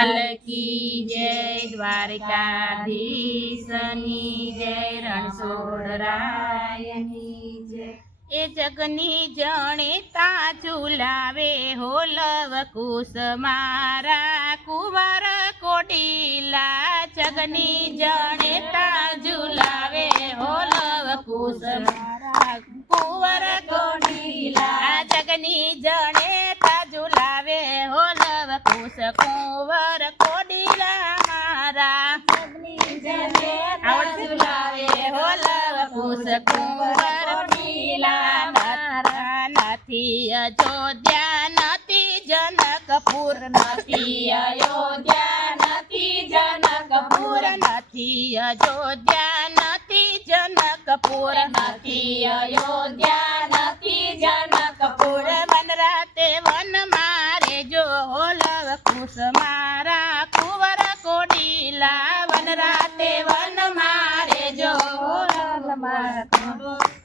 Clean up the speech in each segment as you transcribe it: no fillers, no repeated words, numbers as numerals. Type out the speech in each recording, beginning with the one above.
લાલ કી જય, દ્વારકાધીશની જય, રણછોડરાયની જય। એ જગની જણેતા ઝુલાવે હો લવકુશ મારા કુંવર કોડીલા। જગની જણેતા ઝુલાવે હો લવકુશ મારા કુંવર કોડીલા। જગની જણેતા ઝુલાવે હો લવકુશ કુંવર કોડીલા મારા। જગની જણેતા ઝુલાવે હો લવકુશ કુંવર કોડીલા મારા। નથી અયોધ્યા નથી જનકપુર, નથી અયોધ્યા નથી જનકપુર, નથી અયોધ્યા નથી જનકપુર, નથી અયોધ્યા નથી જનકપુર। વનરાતે વન મારે જો હો લવકુશ મારા કુંવર કોડીલા। વનરાતે વન મારે જો હો મારા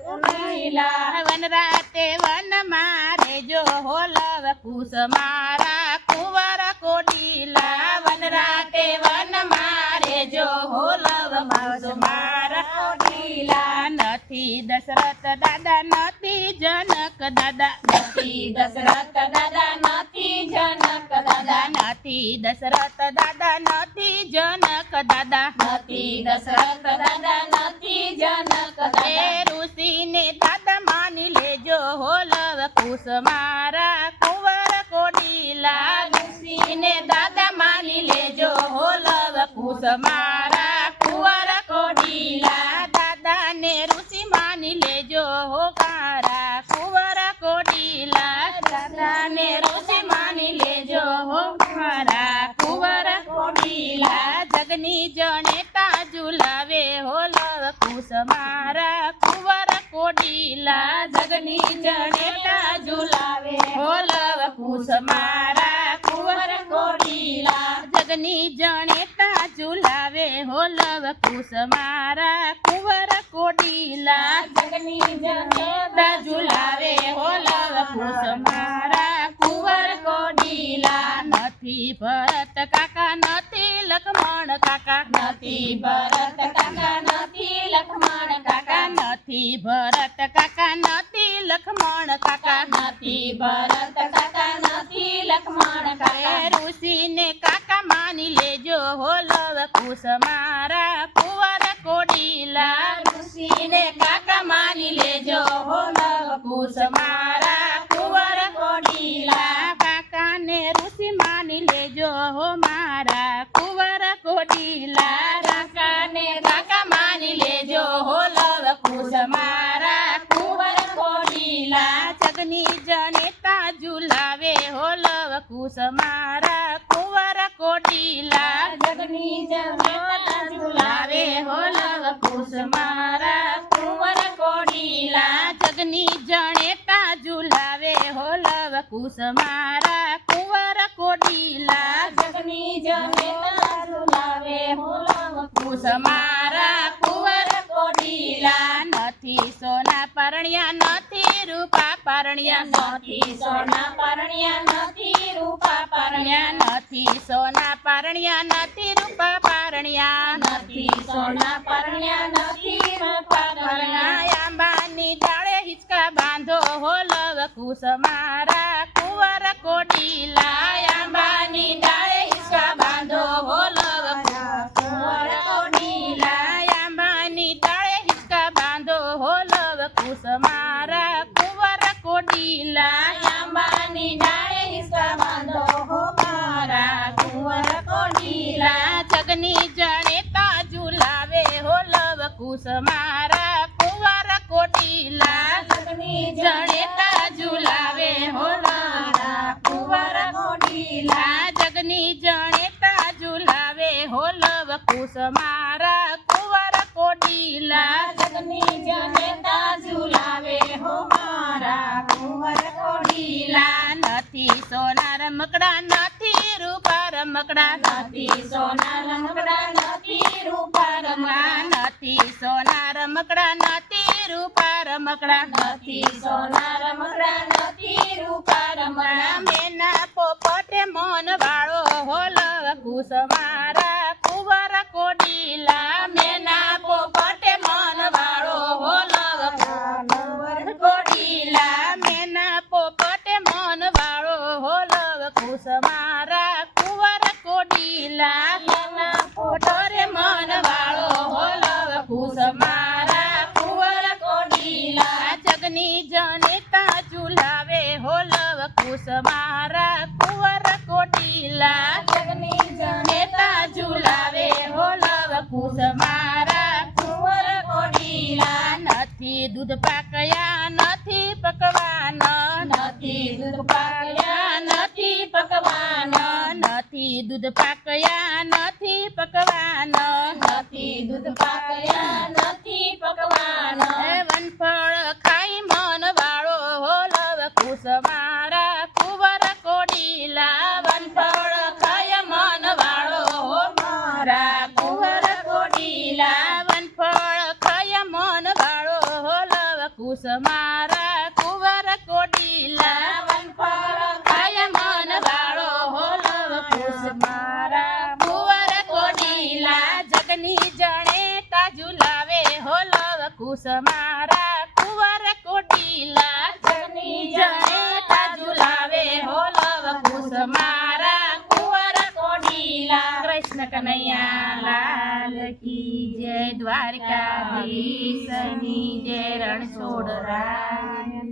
કોડીલા। વનરાતે વન મારે જો હો લવકુશ મારા કુંવર કોડીલા। વનરાતે વન મારે જો હો લવકુશ મારા કોડીલા। નથી દશરથ દાદા નથી જનક દાદા, નથી દશરથ દાદા નથી જનક દાદા, નથી દશરથ દાદા નથી જનક દાદા, નથી દશરથ દાદા નથી જનક દાદા। એ ઋષિને દાદા માની લેજો હો લવકુશ મારા કુંવર કોડીલા। ઋષિને દાદા માની લેજો હો લવકુશ મારા કુંવર કોડીલા। દાદાને ઋષિ માની લેજો હો મારા કુંવર કોડીલા। દાદાને ઋષિ માની લેજો હો મારા કુંવર કોડીલા। જગની જણેતા ઝુલાવે હો લવકુશ મારા કુંવર કોડીલા। જગની જણેતા ઝુલાવે હો લવકુશ મારા કુંવર કોડીલા। જગની જણેતા ઝુલાવે હો લવકુશ મારા કુંવર કોડીલા। જગની જણેતા ઝુલાવે હો લવકુશ મારા કુંવર કોડીલા। નથી ભરત કાકા નથી લક્ષ્મણ કાકા, નથી ભરત કાકા નથી લક્ષ્મણ કાકા, નથી ભરત કાકા નથી લક્ષ્મણ કાકા, નથી ભરત કાકા નથી લક્ષ્મણ કાકા। ઋષિને કાકા માની લેજો હો લવકુશ મારા કુંવર કોડીલા। ઋષિને કાકા માની લેજો હો લવકુશ મારા કુંવર કોડીલા। કાકાને ઋષિ માની લેજો હો મારા કુંવર કોડીલા। કાકાને કાકા માની લેજો હો લવકુશ મારા કુંવર કોડીલા। જગની જણેતા ઝુલાવે હો લવકુશ મારા કુંવર કોડીલા। જગની જણેતા ઝુલાવે હો લવકુશ મારા કુંવર કોડીલા। જગની જણેતા ઝુલાવે હો લવકુશ મારા કુંવર કોડીલા। જગની જણેતા ઝુલાવે હો લવકુશ મારા કુંવર કોડીલા। નથી સોના પરણ્યા નથી રૂપા પરણ્યા, નથી સોના પરણ્યા નથી રૂપા પરણ્યા, નથી સોના પરણ્યા નથી રૂપા પરણ્યા, નથી સોના પરણ્યા નથી રૂપા પરણ્યા। આંબાની ડાળે હિંચકા બાંધો હો લવકુશ મારા કુંવર કોડીલા। આંબાની ડાળે હિંચકા બાંધો હો લવકુશ કુંવર કોડીલા। આંબાની ડાળે હિંચકા બાંધો હો લવકુશ મારા કુંવર કોડીલા। આંબાની ડાળે હિંચકા બાંધો હો મારા કુંવર કોડીલા। જગની જણેતા ઝુલાવે હો લવકુશ મારા કુંવર કોડીલા। જગની જણેતા ઝુલાવે હો મારા કુંવર કોડીલા। જગની જણેતા ઝુલાવે હો લવકુશ મારા કુંવર કોડીલા। જગની જણેતા ઝુલાવે હો મારા કુંવર કોડીલા। નથી સોના રમકડા નથી રૂપા રમકડા, નથી સોના રમકડા નથી રૂપા રમકડા, નથી સોના રમકડા નથી રૂપા રમકડા, નથી સોના રમકડા નથી રૂપા રમકડા। મેના પોપટે મોન વાળો હો લવકુશ કુશ મારા કુંવર કોડીલા મેના પોપટે મન વાળો હો લવ કુંવર કોડીલા મેના પોપટે મન વાળો હો લવ કુશ મારા કુંવર કોડીલા મેના પોપટે મન વાળો હો લવ કુશ મારા કુંવર કોડીલા જગની જનેતા ઝુલાવે હો લવ કુશ મારા કુંવર કોડીલા જગની જનેતા ઝુલાવે હો લવ કુશ મારા કુંવર કોડીલા નથી દૂધ પાકયા નથી પકવાન નથી દૂધ પાકયા નથી પકવાન નથી દૂધ પાકયા નથી પકવાન નથી દૂધ પાકયા નથી પકવાન વનફળ ખાઈ મન વાળો હો લવ કુશ મારા કુંવર કોડીલા વનફળ ખાય મન વાળો હો મારા કુંવર કોડીલા વનફળ ખાય મન વાળો હો લવ કુશ મારા કુંવર કોડીલા વનફળ ખાય મન વાળો હો લવ કુશ મારા કુંવર કોડીલા જગની જણેતા ઝુલાવે હો લવ કુશ મારા કુંવર કોડીલા જગની જણેતા ઝુલાવે હો લવ કુશ મારા કુંવર કોડીલા કૃષ્ણ કનૈયા લાલ કી જય દ્વારકાધીશની જય રણછોડ રાય